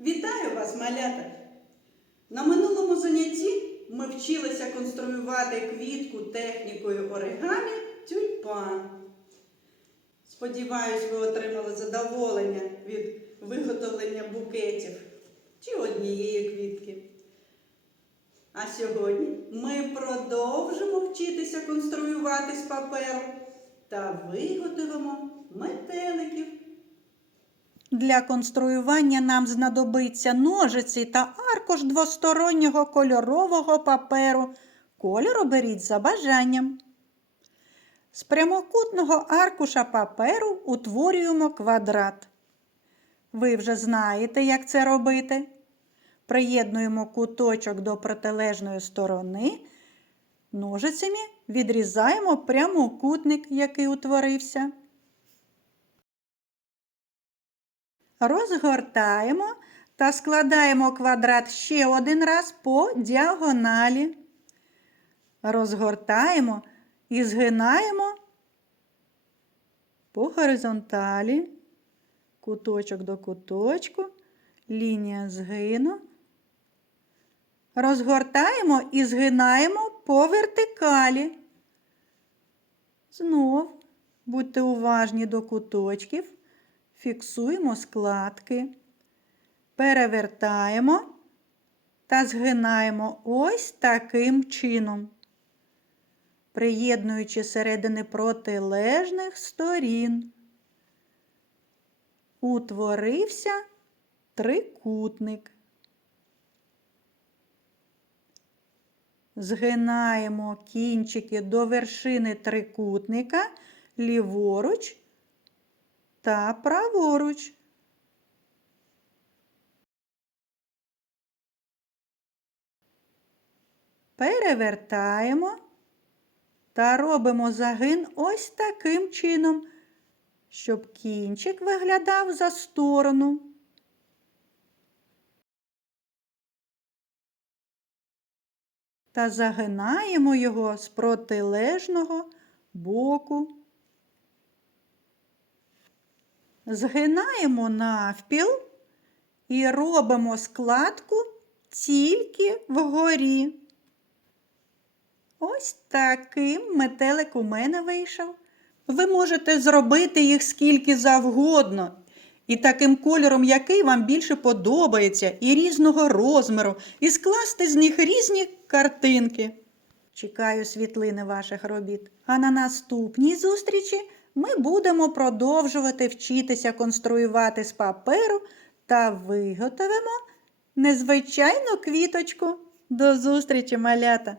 Вітаю вас, малята! На минулому занятті ми вчилися конструювати квітку технікою оригамі тюльпан. Сподіваюсь, ви отримали задоволення від виготовлення букетів чи однієї квітки. А сьогодні ми продовжимо вчитися конструювати з паперу та виготовимо метеликів. Для конструювання нам знадобиться ножиці та аркуш двостороннього кольорового паперу. Кольор оберіть за бажанням. З прямокутного аркуша паперу утворюємо квадрат. Ви вже знаєте, як це робити. Приєднуємо куточок до протилежної сторони. Ножицями відрізаємо прямокутник, який утворився. Розгортаємо та складаємо квадрат ще один раз по діагоналі. Розгортаємо і згинаємо по горизонталі, куточок до куточку, лінія згину. Розгортаємо і згинаємо по вертикалі. Знов будьте уважні до куточків. Фіксуємо складки, перевертаємо та згинаємо ось таким чином, приєднуючи середини протилежних сторін. Утворився трикутник. Згинаємо кінчики до вершини трикутника ліворуч та праворуч. Перевертаємо та робимо загин ось таким чином, щоб кінчик виглядав за сторону. Та загинаємо його з протилежного боку. Згинаємо навпіл і робимо складку тільки вгорі. Ось таким метелик у мене вийшов. Ви можете зробити їх скільки завгодно. І таким кольором, який вам більше подобається, і різного розміру, і скласти з них різні картинки. Чекаю світлини ваших робіт. А на наступній зустрічі ми будемо продовжувати вчитися конструювати з паперу та виготовимо незвичайну квіточку. До зустрічі, малята!